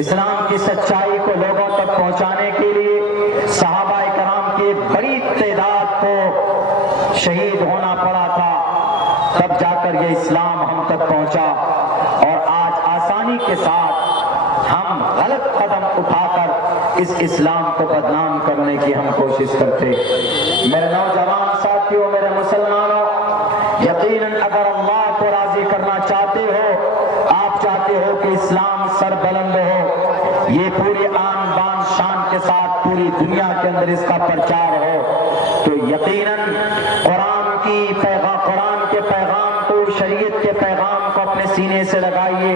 اسلام کی سچائی کو لوگوں تک پہنچانے کے لیے صحابہ کرام کی بڑی تعداد کو شہید ہونا پڑا تھا، تب جا کر یہ اسلام ہم تک پہنچا، اور آج آسانی کے ساتھ ہم غلط قدم اٹھا کر اس اسلام کو بدنام کرنے کی ہم کوشش کرتے۔ میرے نوجوان ساتھیوں، میرے مسلمانوں، یقیناً اگر اللہ کو راضی کرنا چاہتے ہو، آپ چاہتے ہو کہ اسلام سر بلند ہو، یہ پوری آن بان شان کے ساتھ پوری دنیا کے اندر اس کا پرچار ہو، تو یقیناً قرآن کے پیغام کو، شریعت کے پیغام کو اپنے سینے سے لگائیے۔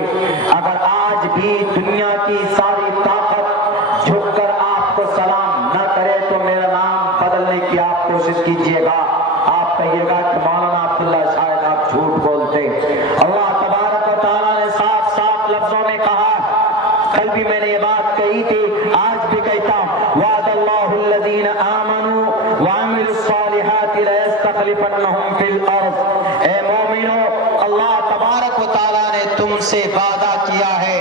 اگر آج بھی دنیا کی ساری طاقت جھک کر آپ کو سلام نہ کرے تو میرا نام بدلنے کی آپ کوشش کیجیے گا۔ آپ کہیے گا کہ مولانا عبداللہ شاید آپ جھوٹ بولتے۔ اللہ تبارک و تعالیٰ نے صاف صاف لفظوں میں کہا، کل بھی میں نے یہ بات کہی تھی، آج بھی کہتا ہوں، وعد اللہ الذین آمنوا وعملوا الصالحات ليستخلفنهم في الارض۔ اے مومنو، اللہ تبارک و تعالیٰ نے تم سے وعدہ کیا ہے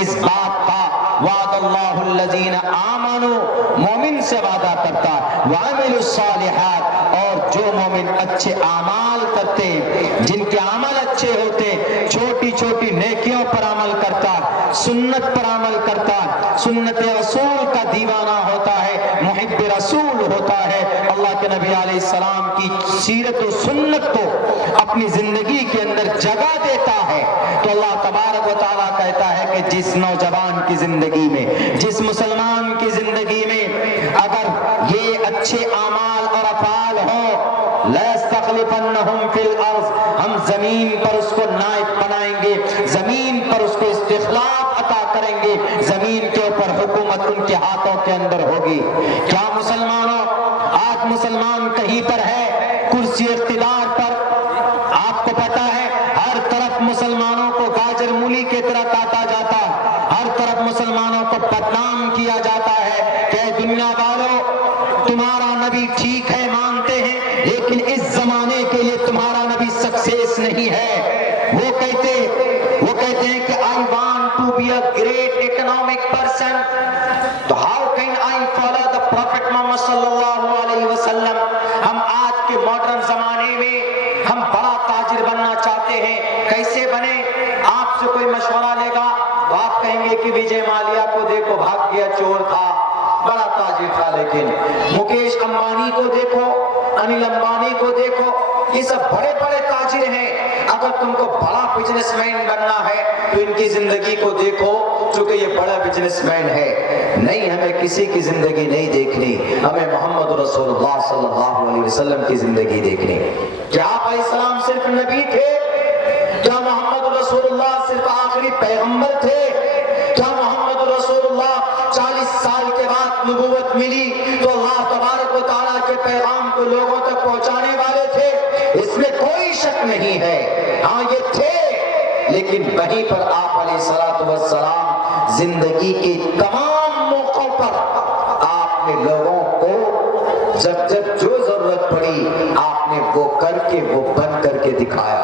اس بات کا، وعد اللہ الذین آمنوا، مومن سے وعدہ کرتا، وعملوا الصالحات، اور جو مومن اچھے اعمال کرتے، جن کے عمل اچھے ہوتے، چھوٹی چھوٹی نیکیوں پر عمل کرتا، سنت پر عمل کرتا، سنت رسول کا دیوانہ ہوتا ہے، محب رسول ہوتا ہے، اللہ کے نبی علیہ السلام کی سیرت و سنت کو اپنی زندگی کے اندر جگہ دیتا ہے، تو اللہ تبارک و تعالیٰ کہتا ہے کہ جس نوجوان کی زندگی میں، جس مسلمان کی زندگی میں اگر یہ اچھے اعمال اور افعال ہوں، لَيَسْتَخْلِفَنَّهُمْ فِي الْأَرْضِ، ہم زمین پر اس کو نائب بنائیں گے، زمین پر اس کو استخلاف عطا کریں گے، زمین کے اوپر حکومت ان کے ہاتھوں کے اندر ہوگی۔ کیا مسلمانوں، آج مسلمان کہیں پر ہے کرسی اقتدار پر، آپ کو پتا ہے ہر طرف مسلمانوں کو گاجر مولی کی طرح کاٹا جاتا ہے، ہر طرف مسلمانوں کو بدنام کیا جاتا ہے کہ دنیا والوں تمہارا نبی ٹھیک ہے، مانتے ہیں، لیکن اس زمانے کے لیے تمہارا نبی سکسیس نہیں ہے۔ وہ کہتے ہیں کہ I want to be a great economic person، تو how can I follow the Prophet Muhammad صلی اللہ علیہ وسلم؟ ہم آج کے ماڈرن زمانے میں ہم بڑا تاجر بننا چاہتے ہیں، کیسے بنے؟ آپ سے کوئی مشورہ لے گا تو آپ کہیں گے کہ وجے مالیا کو دیکھو، بھاگ گیا، چور تھا، بڑا تاجر تھا، لیکن مکیش امبانی کو دیکھو، انل امبانی کو دیکھو، یہ سب بڑے بڑے تاجر ہیں۔ اگر تم کو بڑا بزنس مین بننا ہے تو ان کی زندگی کو دیکھو، چونکہ یہ بڑا بزنس مین ہے۔ نہیں، ہمیں کسی کی زندگی نہیں دیکھنی، ہمیں محمد رسول اللہ صلی اللہ علیہ وسلم کی زندگی دیکھنی۔ کیا آپ علیہ السلام صرف نبی تھے؟ کیا محمد رسول اللہ صرف آخری پیغمبر تھے؟ کیا محمد رسول اللہ 40 سال کے بعد نبوت ملی تو اللہ تبارک و تعالیٰ کے پیغام کو لوگوں تک پہنچانے والے تھے؟ اس میں کوئی شک نہیں ہے، ہاں یہ تھے، لیکن وہیں پر آپ علیہ السلام زندگی کے تمام موقعوں پر آپ نے لوگوں کو جب جو ضرورت پڑی آپ نے وہ کر کے، وہ بن کر کے دکھایا۔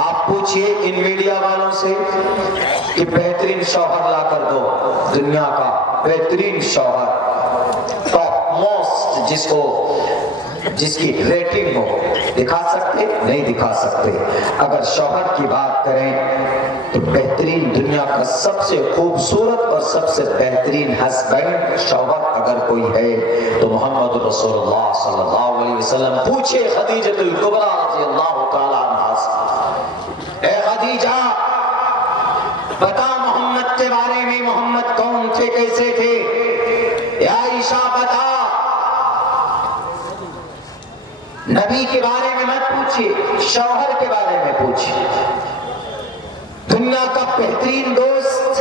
آپ پوچھئے ان میڈیا والوں سے کہ بہترین شوہر لا کر دو، دنیا کا بہترین شوہر، ٹاپ موسٹ، جس کی ریٹنگ ہو، دکھا سکتے؟ نہیں دکھا سکتے۔ اگر شوہر کی بات کریں تو بہترین، دنیا کا سب سے خوبصورت اور سب سے بہترین ہسبینڈ، شوہر اگر کوئی ہے تو محمد رسول اللہ صلی اللہ علیہ وسلم۔ پوچھے خدیجہ الکبریٰ رضی اللہ تعالیٰ عنہا سے، اے خدیجہ بتا محمد کے بارے میں، محمد کون تھے، کیسے تھے؟ یا عائشہ بتا، نبی کے بارے میں مت پوچھئے، شوہر کے بارے میں پوچھئے۔ دنیا کا بہترین دوست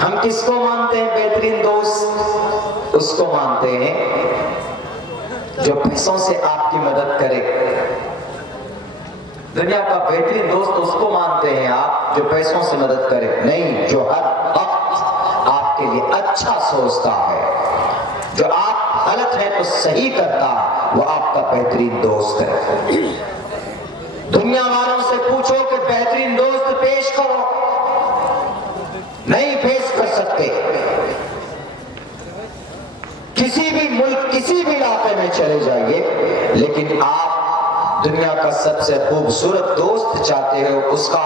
ہم کس کو مانتے ہیں؟ بہترین دوست اس کو مانتے ہیں جو پیسوں سے آپ کی مدد کرے۔ دنیا کا بہترین دوست اس کو مانتے ہیں آپ جو پیسوں سے مدد کرے، نہیں، جو ہر وقت آپ کے لیے اچھا سوچتا ہے، جو آپ غلط ہے تو صحیح کرتا، وہ آپ کا بہترین دوست ہے۔ دنیا والوں سے پوچھو کہ بہترین دوست پیش کرو، میں چلے جائیے، لیکن آپ دنیا کا سب سے خوبصورت دوست چاہتے ہو، اس کا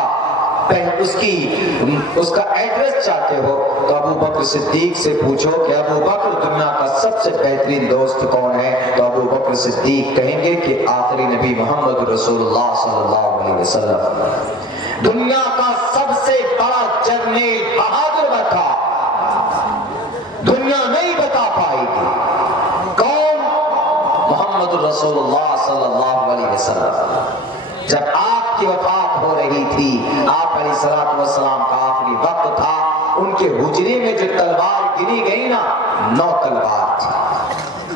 ایڈریس چاہتے ہو، تو ابو بکر صدیق سے پوچھو کہ ابو بکر دنیا کا سب سے بہترین دوست کون ہے، تو ابو بکر صدیق کہیں گے کہ آخری نبی محمد رسول اللہ صلی اللہ علیہ وسلم۔ دنیا کا سب سے بڑا جرنیل بہادر بتا، دنیا نہیں بتا پائے گی کون؟ محمد رسول اللہ صلی اللہ علیہ وسلم۔ جب آپ کی وفات ہو رہی تھی، آپ علیہ السلام کا آخری وقت تھا، ان کے حجرے میں جو تلوار گری گئی نا، 9 تلوار تھی۔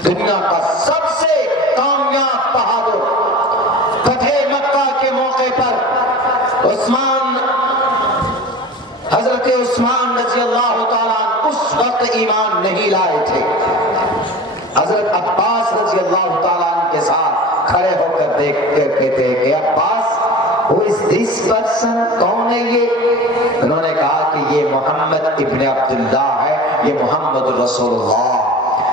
دنیا کا سب سے کامیاب بہادر، فتح مکہ کے موقع پر حضرت عثمان رضی اللہ تعالیٰ اس وقت ایمان نہیں لائے تھے۔ حضرت عباس رضی اللہ تعالیٰ کے ساتھ کھڑے ہو کر دیکھتے کہتے ہیں کہ عباس who is this person؟ کون ہے یہ؟ انہوں نے کہا کہ یہ محمد ابن عبداللہ ہے، یہ محمد رسول اللہ۔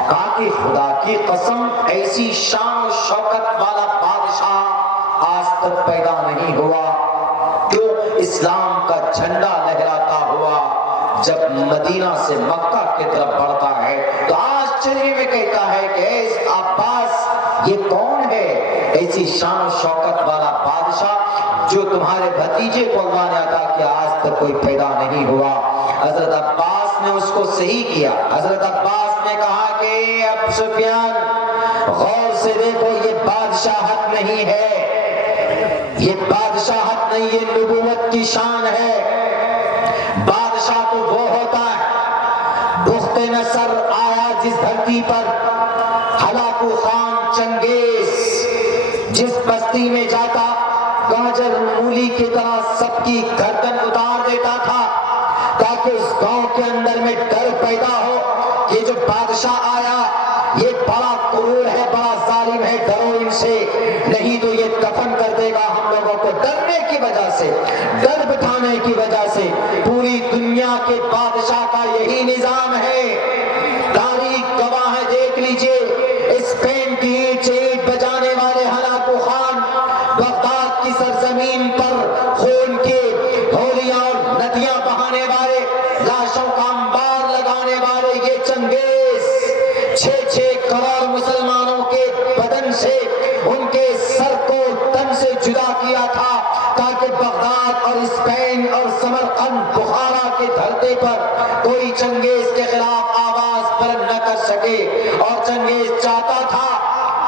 کہا کہ خدا کی قسم ایسی شان و شوکت والا بادشاہ آج تک پیدا نہیں ہوا، جو اسلام کا جھنڈا لہراتا ہوا جب مدینہ سے مکہ کی طرف بڑھتا ہے تو آشچرے میں کہتا ہے کہ اے عباس یہ کون ہے؟ ایسی شان و شوکت والا بادشاہ جو تمہارے بھتیجے کو اللہ نے عطا کیا، آج تک کوئی پیدا نہیں ہوا۔ حضرت عباس نے اس کو صحیح کیا۔ حضرت عباس نے کہا کہ ابو سفیان غور سے دیکھو، یہ بادشاہت نہیں ہے، یہ بادشاہت نہیں، یہ نبوت کی شان ہے۔ بادشاہ تو وہ ہوتا ہے، بخت نصر آیا جس دھرتی پر، ہلاکو خان چنگیز جس بستی میں جاتا گاجر مولی کی طرح سب کی گردن اتار دیتا تھا تاکہ اس گاؤں کے اندر میں ڈر پیدا ہو، یہ جو بادشاہ آیا یہ بڑا کرور ہے، بڑا ظالم ہے، ڈرو ان سے، نہیں تو یہ دفن کر دے گا ہم لوگوں کو۔ ڈرنے کی وجہ سے، ڈر بٹھانے کی وجہ سے پوری دنیا کے بادشاہ کا یہی نظام ہے۔ تاریخ گواہ ہے، دیکھ لیجئے، اسپین کی اینٹ بجانے والے ہلاکو خان، بغداد کی سرزمین پر خون کے ہولیاں اور ندیاں بہانے والے، لاشوں کا انبار لگانے والے یہ چنگیز 6 کروڑ مسلمانوں کے بدن سے ان کے سر کو تن سے جدا کیا تھا تاکہ بغداد اور اسپین اور سمرقند بخارا کے دھرتے پر کوئی چنگیز کے خلاف آواز بلند نہ کر سکے۔ اور چنگیز چاہتا تھا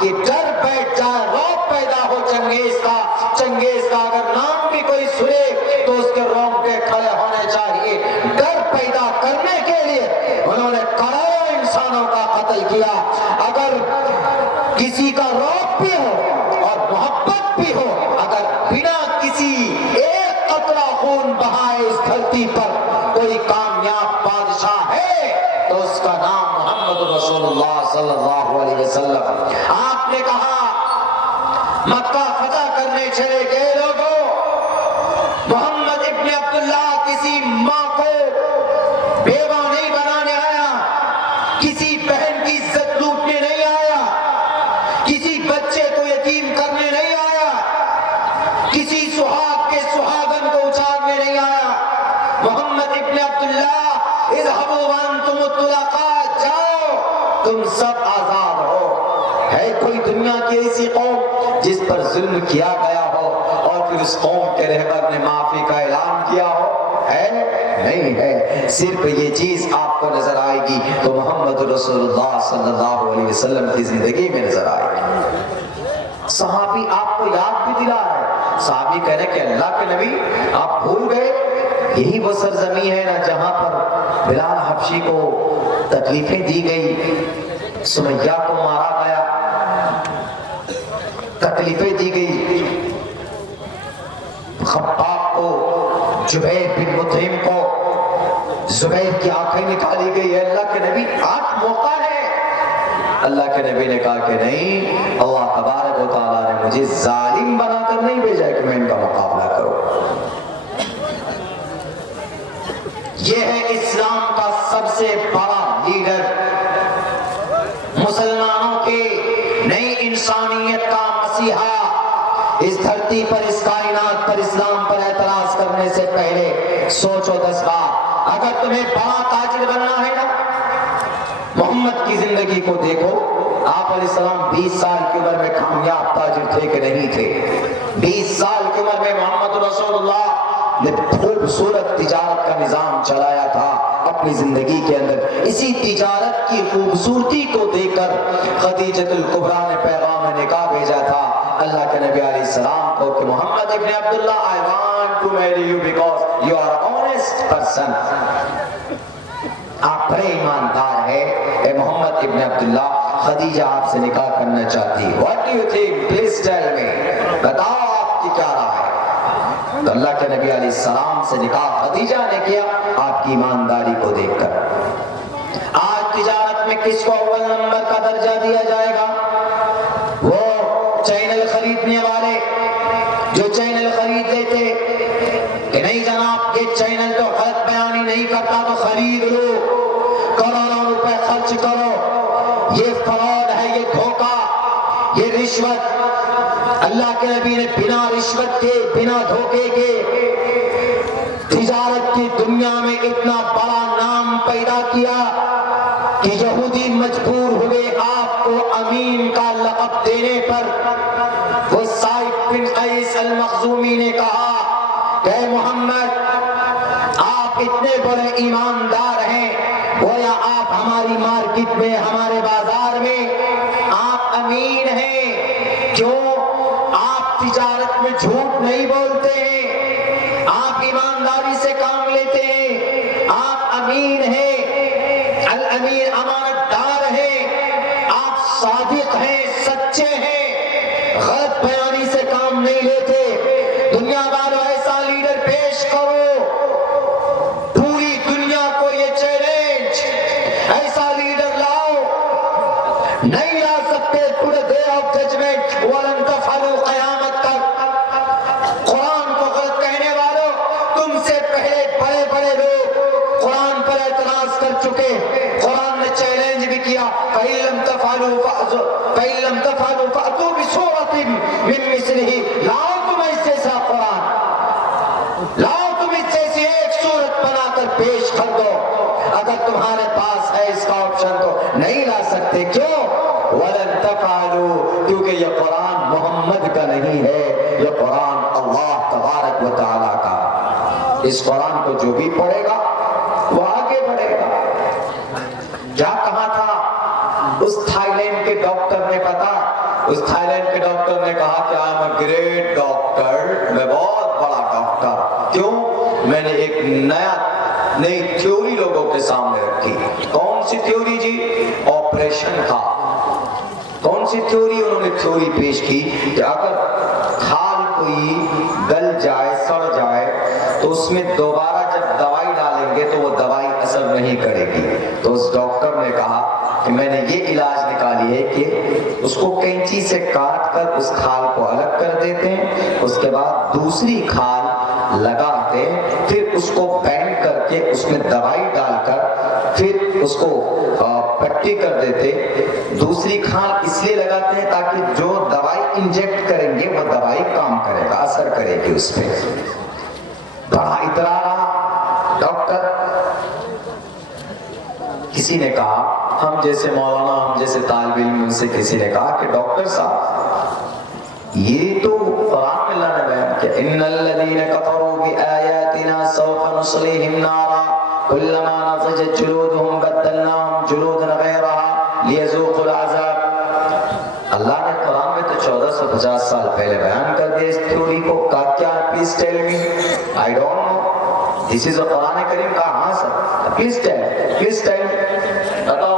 کہ ڈر بیٹھ جائے، رعب پیدا ہو چنگیز کا اگر نام بھی کوئی سنے تو اس کے رونگٹے کھڑے ہونے چاہیے۔ ڈر پیدا کرنے کے لیے انہوں نے کروڑوں انسانوں کا قتل کیا۔ اگر کسی کا رعب بھی ہو اور محبت بھی ہو، اگر بنا کسی ایک قطرہ خون بہائے اس دھرتی پر کوئی کامیاب بادشاہ ہے تو اس کا نام محمد رسول اللہ صلی اللہ علیہ وسلم۔ آپ نے کہا مکہ فتح کرنے چلے گئے لوگوں، محمد ابن عبداللہ کسی ماں کو بیوہ نہیں بنانے آیا، کسی بہن کی عزت لوٹنے نہیں آیا، کسی بچے کو یتیم کرنے نہیں آیا، کسی سہاگ کے سہاگن کو اچارنے نہیں آیا۔ محمد ابن عبداللہ اذهبوا وانتم الطلقاء، جاؤ تم سب آزاد ہو۔ ہے کوئی دنیا کی ایسی قوم جس پر ظلم کیا گیا ہو اور پھر اس قوم کے رہبر نے معافی کا اعلان کیا ہو؟ ہے نہیں ہے۔ صرف یہ چیز آپ کو نظر آئے گی تو محمد رسول اللہ صلی اللہ علیہ وسلم کی زندگی میں نظر آئے گی۔ صحابی آپ کو یاد بھی دلا ہے، صحابی کہہ رہے کہ اللہ کے نبی آپ بھول گئے، یہی وہ سرزمین ہے نا جہاں پر بلال حبشی کو تکلیفیں دی گئی، سمیہ کو مارا گیا، تکلیفیں دی گئی، خباب کو، جبیر بن مطعم کو، زبیر کی آنکھیں نکالی گئی۔ ہے اللہ کے نبی آج موقع ہے۔ اللہ کے نبی نے کہا کہ نہیں، اللہ تبارک و تعالیٰ نے مجھے ظالم بنا کر نہیں بھیجا کہ میں ان کا مقابلہ کروں۔ یہ ہے اسلام کا سب سے بڑا لیڈر، مسلمانوں کے کائنات پر اسلام پر اعتراض کرنے سے پہلے سوچو 10 بار. اگر تمہیں بڑا تاجر بننا ہے نا، محمد کی زندگی کو دیکھو. آپ علیہ السلام 20 سال کی عمر میں کامیاب تاجر تھے کہ نہیں تھے؟ 20 سال کی عمر میں محمد رسول اللہ نے خوبصورت تجارت کا نظام چلایا تھا اپنی زندگی کے اندر. اسی تجارت کی خوبصورتی کو دیکھ کر خدیجۃ الکبریٰ نے پیغام نکاح بھیجا تھا اللہ کے نبی علیہ السلام کو کہ محمد ابن عبداللہ I want to marry you because you are an honest person. آپ بڑے ایماندار ہیں اے محمد ابن عبداللہ، خدیجہ آپ سے نکاح کرنا چاہتی ہے. What do you think? Please tell me. بتاؤ آپ کی کیا رائے ہے؟ تو اللہ کے نبی علیہ السلام سے نکاح خدیجہ نے کیا آپ کی ایمانداری کو دیکھ کر. آج تجارت میں کس کو اول نمبر کا درجہ دیا جائے گا؟ وہ چینل خریدنے والے جو چینل خرید لیتے کہ نہیں جناب یہ چینل تو غلط بیانی نہیں کرتا تو خرید لو، کروڑوں روپے خرچ کرو، یہ فراڈ ہے، یہ دھوکہ، یہ رشوت. اللہ کے نبی نے بنا رشوت کے بنا دھوکے کے تجارت کی دنیا میں اتنا بڑا نام پیدا کیا کہ یہودی مجبور ہوئے آپ کو امین کا لقب دینے پر. وہ سائب بن قیس المخزومی نے کہا کہ محمد آپ اتنے بڑے ایماندار ہیں، گویا آپ ہماری مارکیٹ میں ہمارے بازار میں آپ امین ہیں. کیوں؟ آپ تجارت میں جھوٹ نہیں بولتے ہیں، آپ ایمانداری سے کام لیتے ہیں، آپ امین ہیں، الامین امانت دار ہیں، آپ صادق ہیں، سچے ہیں، غلط بیانی سے کام نہیں لیتے. دنیا والوں ایسا لیڈر پیش کرو، پوری دنیا کو یہ چیلنج، ایسا لیڈر لاؤ. نہیں لا سکتے to the day of judgment ولن تفعلوا قیامت تک. قرآن کو غلط کہنے والوں، تم سے پہلے بڑے بڑے لوگ قرآن پر اعتراض کر چکے. قرآن نے چیلنج بھی کیا فَإِن لَمْ تَفْعَلُوا فَأْتُوا بِسُورَةٍ مِّن مِّثْلِهِ. لاؤ تم ایسے سا قرآن، لاؤ تم اس جیسی ایک صورت بنا کر پیش کر دو. اگر تمہارے پاس ہے اس کا آپشن تو نہیں لا سکتے. کیوں؟ وَلَن تَفْعَلُوا، کیونکہ یہ قرآن محمد کا نہیں ہے، یہ قرآن اللہ تبارک و تعالیٰ کا. اس قرآن کو جو بھی پڑھے گا وہ آگے بڑھے گا. کیا کہا تھا اس تھائی لینڈ کے ڈاکٹر نے؟ پتا اس تھائی لینڈ کے ڈاکٹر نے کہا کہ I am a great doctor, میں بہت بڑا ڈاکٹر. کیوں؟ میں نے ایک نئی تھیوری لوگوں کے سامنے رکھی. کون سی تھیوری جی؟ آپریشن کا. کون سی تھیوری؟ انہوں نے تھیوری پیش کی کہ اگر کھال کوئی گل جائے، سڑ جائے، تو اس میں دوبارہ جب دوائی ڈالیں گے تو وہ دوائی اثر نہیں کرے گی. تو اس ڈاکٹر نے کہا کہ میں نے یہ علاج نکالی ہے کہ اس کو کینچی سے کاٹ کر اس کھال کو الگ کر دیتے ہیں، اس کے بعد دوسری کھال لگاتے ہیں، پھر اس کو بینڈ کر کے اس میں دوائی ڈال کر پھر اس کو پٹی کر دیتے. دوسری کھال اس لیے لگاتے ہیں تاکہ جو دوائی انجیکٹ کریں گے وہ دوائی کام کرے گا، اثر کرے گی اس پہ. بڑا اترا رہا ڈاکٹر. کسی نے کہا، ہم جیسے مولانا، ہم جیسے طالب علم، ان سے کسی نے کہا کہ ڈاکٹر صاحب یہ تو قرآن میں اللہ نے بیان کیا ان الذین کفروا بآیاتنا سوف نصلیہم نارا کلما نضجت جلودہم بدلناہم جلودا غیرہا لیذوقوا العذاب. اللہ نے قرآن میں تو 1450 سال پہلے بیان کر دیا اس تھیوری کو. کیا please tell me? I don't know. This is Quran Karim. کہا ہاں سر، پلیز ٹیل بتاؤ.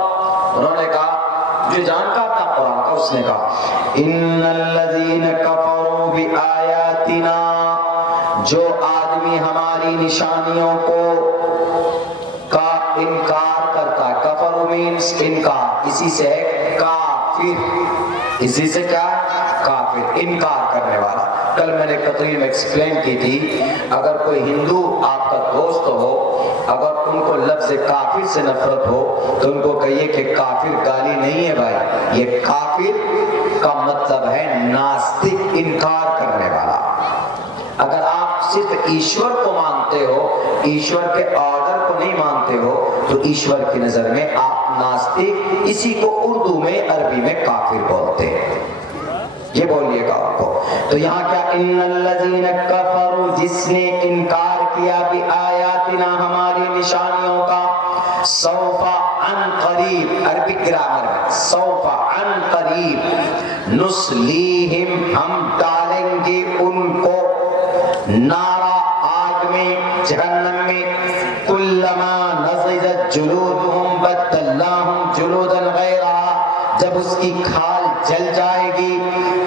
انہوں نے کہا جو جانتا تھا قرآن کا، اس نے کہا ان الذین کفروا بآیاتنا، جو آدمی ہماری نشانیوں کا انکار کرتا ہے. کفر مینس انکار، اسی سے ہے کافر. اسی سے کیا؟ کافر، انکار کرنے والا. کل میں نے تقریر میں ایکسپلین کی تھی، اگر کوئی ہندو آپ کا دوست ہو، اگر ان کو لفظ کافر سے نفرت ہو تو ان کو کہیے کہ کافر گالی نہیں ہے بھائی، یہ کافر کا مطلب ہے ناستک، انکار کرنے والا. اگر آپ صرف ایشور کو مانتے ہو، ایشور کے آرڈر کو نہیں مانتے ہو، تو ایشور کی نظر میں آپ ناستک، اسی کو اردو میں عربی میں کافر بولتے ہیں۔ یہ بولیے گا آپ کو۔ تو یہاں کیا ان الذین کفروا، جس نے انکار کیا بآیاتنا، ہماری نشانیوں کا، سوف عن قریب، عربی گرامر میں سوف عن قریب، نسلیہم، ہم ڈالیں گے ان کو، نارا، آگ میں، جہنم میں، کلما نضجت جلودہم بدلناہم جلودا غیرہا، جب اس کی کھال جل جائے گی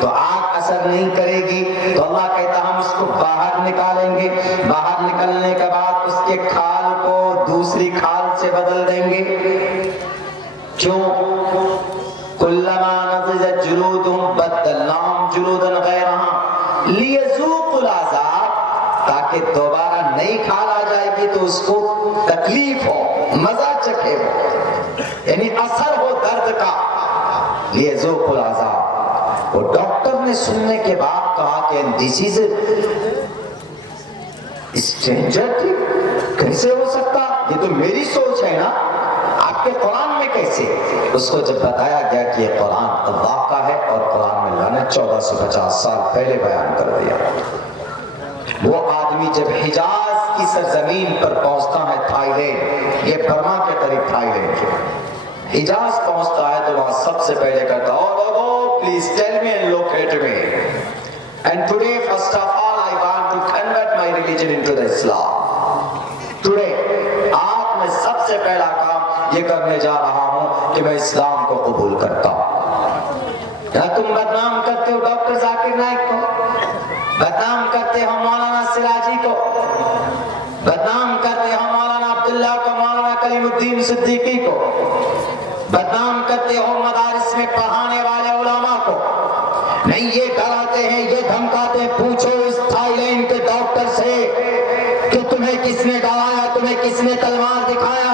تو آگ اثر نہیں کرے گی، تو اللہ کہتا ہم اس کو باہر نکالیں گے، باہر نکلنے کے بعد اس کے کھال کو دوسری کھال سے بدل دیں گے۔ کیوں؟ کلما نضجت جلودہم بدلناہم جلودا غیرہا لیذوقوا العذاب، تاکہ دوبارہ نئی کھال آ جائے گی تو اس کو تکلیف ہو، مزہ چکھے ہو، یعنی اثر ہو درد کا، لیذوقوا العذاب۔ وہ ڈاکٹر نے سننے کے بعد کہا کہ دس از اسٹرینجر تھی، کیسے ہو سکتا؟ یہ تو میری سوچ ہے نا، آپ کے قرآن میں کیسے؟ اس کو جب بتایا گیا کہ یہ قرآن اللہ کا ہے اور قرآن میں اللہ نے 1450 سال پہلے بیان کر دیا۔ وہ آدمی جب حجاز کی سرزمین پر پہنچتا ہے، تھائی لینڈ، یہ برما کے قریب تھائی لینڈ کے حجاز پہنچتا ہے، تو وہاں سب سے پہلے کرتا ہے او لوگو please tell me and locate me, and today first of all I want to convert my religion into the Islam. Today آج میں سب سے پہلا کام یہ کرنے جا رہا ہوں کہ میں اسلام کو قبول کرتا ہوں۔ تم بدنام کرتے ہو ڈاکٹر ذاکر نائک کو، بدنام کرتے ہو مولانا سراجی کو، بدنام کرتے ہو مولانا عبداللہ کو، مولانا کلیم الدین صدیقی کو، بدنام کرتے ہو مدارس میں پڑھانے والے علماء کو۔ نہیں، یہ ڈراتے ہیں، یہ دھمکاتے ہیں۔ پوچھو اس تھائی لینڈ کے ڈاکٹر سے کہ تمہیں کس نے ڈرایا، تمہیں کس نے تلوار دکھایا؟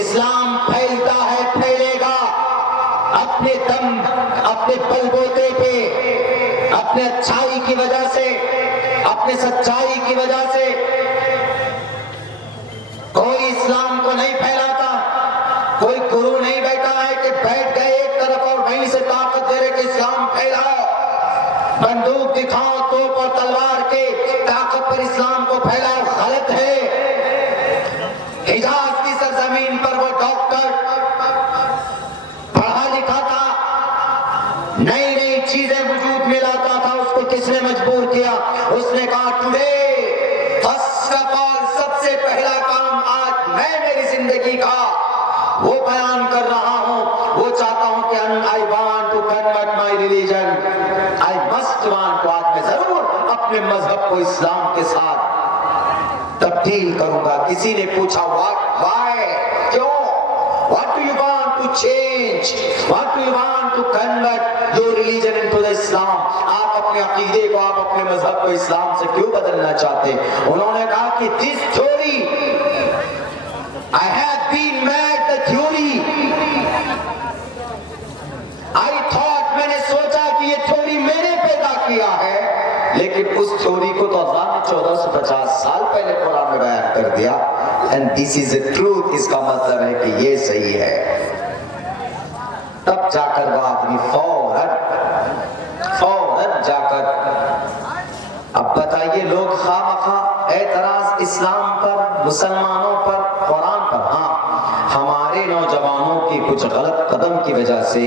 اسلام پھیلتا ہے، پھیلے گا اپنے دم، اپنے بل بوتے پہ، اپنے اچھائی کی وجہ سے، اپنے سچائی کی وجہ سے۔ کوئی اسلام کو نہیں پھیلاتا، کوئی گرو نہیں بیٹھا ہے کہ بیٹھ گئے ایک طرف اور وہیں سے طاقت دے رہے کہ اسلام پھیلاؤ، بندوق دکھاؤ، توپ اور تلوار کے طاقت پر اسلام کو پھیلاؤ۔ غلط ہے۔ حجاز کی سرزمین پر وہ ڈاکٹر پڑھا لکھا تھا، نئی نئی چیزیں وجود میں لاتا تھا، اس کو کس نے مجبور کیا؟ اس نے کہا ٹوڈے فرسٹ آف آل، سب سے پہلا کام آج میں میری زندگی کا وہ بیان کر رہا ہوں، وہ چاہتا ہوں کہ I want to convert my religion, I must want to، آج میں ضرور اپنے مذہب کو اسلام کے ساتھ تبدیل کروں گا۔ کسی نے پوچھا why، کیوں؟ what do you want to change, what do you want to convert your religion into the Islam؟ آپ اپنے عقیدے کو، آپ اپنے مذہب کو اسلام سے کیوں بدلنا چاہتے؟ انہوں نے کہا کہ this theory I have been mad the theory، I thought، میں نے سوچا کہ یہ تھیوری میں نے پیدا کیا ہے، لیکن اس تھیوری کو تو اللہ نے 1450 سال پہلے قرآن میں بیان کر دیا، and this is the truth، اس کا مطلب ہے کہ یہ صحیح ہے۔ تب جا کر وہ آدمی فوراً جا کر، اب بتائیے لوگ خواہ مخواہ اعتراض اسلام پر، مسلمانوں پر، قرآن پر، ہاں ہمارے نوجوانوں کی کچھ غلط قدم کی وجہ سے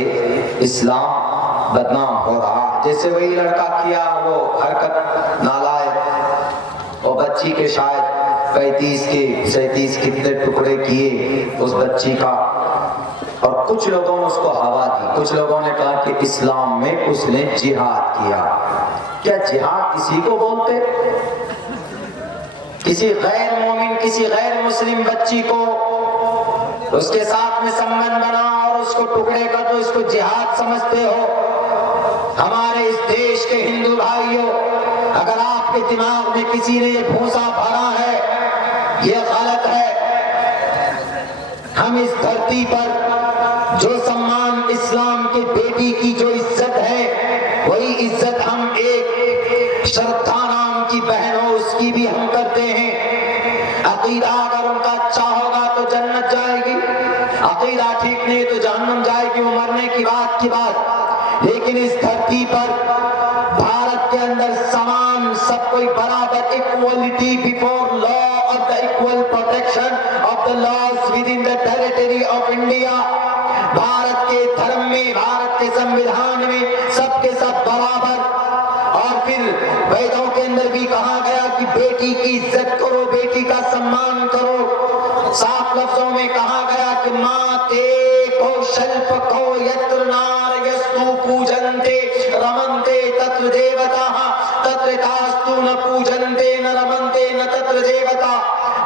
اسلام بدنام ہو رہا۔ جیسے وہی لڑکا کیا وہ حرکت نالائق، وہ بچی کے شاید 35 کے 37 کتنے ٹکڑے کیے اس بچی کا، اور کچھ لوگوں نے اس کو ہوا دی، کچھ لوگوں نے کہا کہ اسلام میں اس نے جہاد کیا۔ کیا جہاد اسی کو بولتے؟ کسی غیر مومن، کسی غیر مسلم بچی کو اس کے ساتھ میں سمبند بنا اور اس کو ٹکڑے کر دو، اس کو جہاد سمجھتے ہو؟ ہمارے اس دیش کے ہندو بھائیوں، اگر آپ کے دماغ میں کسی نے یہ بھوسا بھرا ہے، یہ غلط ہے۔ ہم اس دھرتی پر جو سمان اسلام کے بیٹی کی جو عزت ہے، وہی عزت ہم ایک شردھا نام کی درستگی بھی ہم کرتے ہیں. عقیدہ اگر ان کا اچھا ہوگا تو جنت جائے گی, عقیدہ ٹھیک نہیں تو جہنم جائے گی, وہ مرنے کی بات کی بات. لیکن اس دھرتی پر بھارت کے اندر سمان سب کوئی برابر, equality before law of the equal protection of the laws within the territory of India. Bharat کے دھرم میں, بھارت کے سمویدھان میں سب کے سب برابر. اور پھر ویدوں کے اندر بھی کہا گیا کہ بیٹی کی عزت کرو, بیٹی کا سمان کرو. صاف لفظوں میں کہا گیا کہ ماتے کو شلپ کو یتر نار یستو پوجنتے رمنتے تتر دیوتا تتر تاستو نہ پوجنتے نہ رمنتے نہ تتر دیوتا.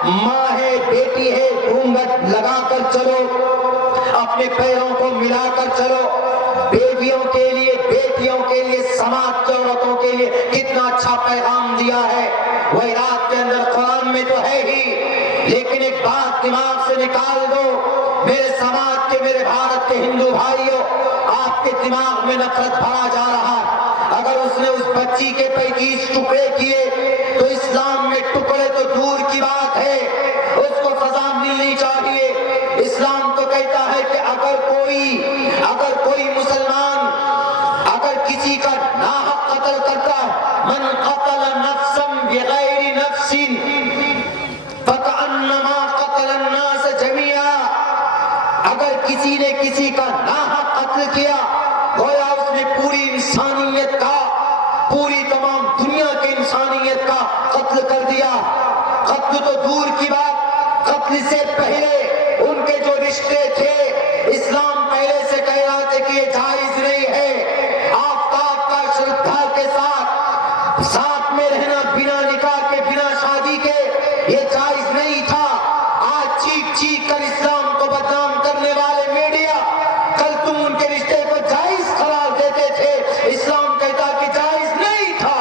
ماں ہے, بیٹی ہے, گھونگھٹ لگا کر چلو, اپنے پیروں کو ملا کر چلو. بیویوں کے لیے, بیٹیوں کے لیے, سماج کی عورتوں کے لیے کتنا اچھا پیغام دیا ہے. وہی رات کے اندر قرآن میں تو ہے ہی, لیکن ایک بات دماغ سے نکال دو میرے سماج کے, میرے بھارت کے ہندو بھائیوں, آپ کے دماغ میں نفرت بھرا جا رہا ہے. اگر اس نے اس بچی کے 35 ٹکڑے کیے تو اسلام میں ٹکڑے تو دور کی بات ہے, اس کو سزا ملنی چاہیے. اسلام تو کہتا ہے کہ اگر کوئی مسلمان اگر کسی کا ناحق قتل کرتا ہے, من قتل نفسا بغیر نفس فکأنما قتل الناس جميعا. اگر کسی نے کسی کا ناحق قتل کیا گویا اس نے پوری انسانیت کا, پوری تمام دنیا کی انسانیت کا قتل کر دیا. قتل تو دور کی بات, قتل سے پہلے ان کے جو رشتے تھے اسلام پہلے سے کہہ رہا تھا کہ یہ جائز نہیں ہے. آفتاب کا شردھا کے ساتھ میں رہنا بنا نکاح کے, بنا شادی کے, یہ جائز نہیں تھا. آج چیخ چیخ کر اسلام کو بدنام کرنے والے میڈیا, کل تم ان کے رشتے کو جائز قرار دیتے تھے. اسلام کہتا کہ جائز نہیں تھا.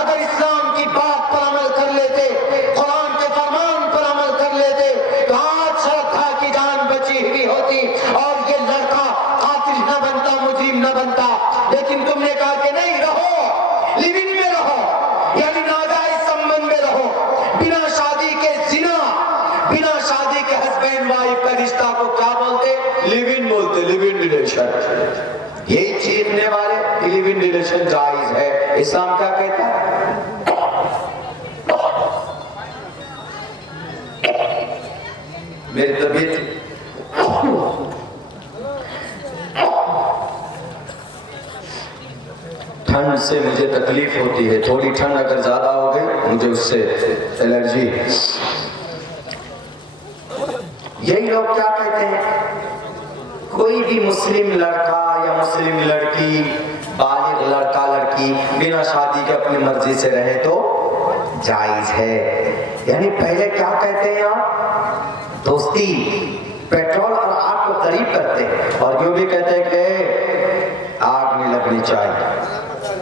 اگر اسلام کی بات پر عمل کر لیتے, قرآن کے فرمان پر عمل کر لیتے تو آج شردھا کی جان بچی ہوئی ہوتی اور یہ لڑکا قاتل نہ بنتا, مجرم نہ بنتا. لیکن تم نے کہا کہ نہیں, رہو لیونگ میں رہو, یعنی ناجائز سمبند میں رہو, بنا شادی کے زنا, بنا شادی کے ہسبینڈ وائف کا رشتہ کو کیا بولتے؟ لیونگ بولتے, لیونگ ریلیشن. یہی چیخنے والے لیونگ ریلیشن جائز ہے. اسلام کیا کہتا ہے؟ میری طبیعت ٹھنڈ سے مجھے تکلیف ہوتی ہے, تھوڑی ٹھنڈ اگر زیادہ ہو گئی مجھے اس سے الرجی. یہی لوگ کیا کہتے ہیں, کوئی بھی مسلم لڑکا یا مسلم لڑکی, بالغ لڑکا لڑکی بنا شادی کے اپنی مرضی سے رہے تو جائز ہے. یعنی پہلے کیا کہتے ہیں آپ, دوستی, پیٹرول اور آگ کو قریب کرتے ہیں, اور یوں بھی کہتے ہیں کہ آگ نہیں لگنی چاہیے.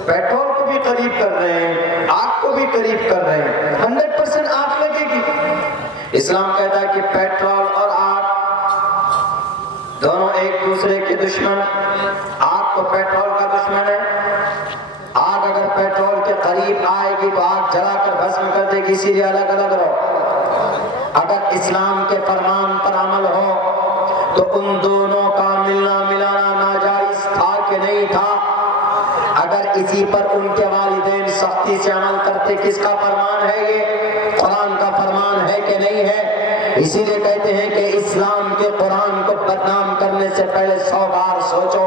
پیٹرول کو بھی قریب کر رہے ہیں, آگ کو بھی قریب کر رہے ہیں, 100% آگ لگے گی. اسلام کہتا ہے کہ پیٹرول اور آگ دونوں ایک دوسرے کے دشمن. آگ تو پیٹرول کا دشمن ہے. آگ اگر پیٹرول کے قریب آئے گی تو آگ جلا کر بھسم کر دے گی, اسی لیے الگ الگ رہو. اگر اسلام کے فرمان پر عمل ہو تو ان دونوں کا ملنا ملانا ناجائز تھا کہ نہیں تھا؟ اگر اسی پر ان کے والدین سختی سے عمل کرتے, کس کا فرمان ہے یہ؟ قرآن کا فرمان ہے کہ نہیں ہے؟ اسی لیے کہتے ہیں کہ اسلام کے قرآن کو بدنام کرنے سے پہلے 100 بار سوچو.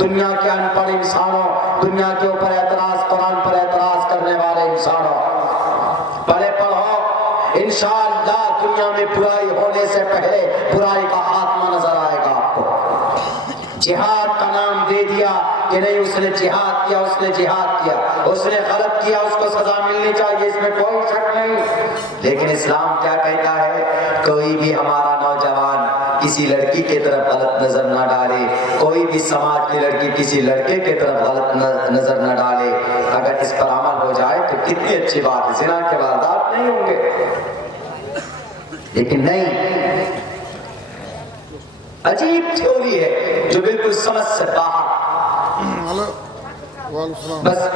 دنیا کے ان پڑھ انسانوں, دنیا کے اوپر اعتراض, قرآن پر اعتراض کرنے والے انسانوں, پڑھے پڑھو, انشاءاللہ دنیا میں برائی ہونے سے پہلے برائی کا خاتمہ نظر آئے گا آپ کو. جہاد کا نام دے دیا کہ نہیں, اس نے جہاد کیا, اس نے جہاد کیا, اس نے غلط کیا, اس کو سزا ملنی چاہیے, اس میں کوئی شک نہیں. لیکن اسلام کیا کہتا ہے, کوئی بھی ہمارا نوجوان کسی لڑکی کی طرف غلط نظر نہ ڈالے, کوئی بھی سماج کی لڑکی کسی لڑکے کی طرف غلط نظر نہ ڈالے. اگر اس پر عمل ہو جائے تو کتنی اچھی بات ہے, زنا کے واردات نہیں ہوں گے. لیکن نہیں, عجیب تھیوری ہے جو بالکل سمجھ سے باہر. بس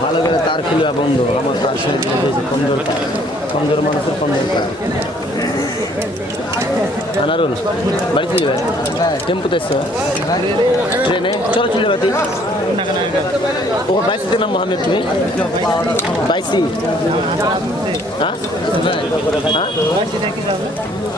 ভালো করে তার খুলিয়া বন্ধ, আমার তার সঙ্গে কমজোর মানুষের কমজোর আনারুল বাড়িতে যাবে, টেম্পুতে এসছো, ট্রেনে চলো চলে যাবে। ও বাইসিতে নাম মোহাম্মদ, তুমি বাইসি? হ্যাঁ হ্যাঁ,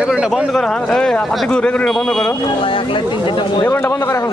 রেকর্ডিংটা বন্ধ করো। হ্যাঁ, এই আপনি রেকর্ডিংটা বন্ধ করো, রেকর্ডিংটা বন্ধ করো এখন।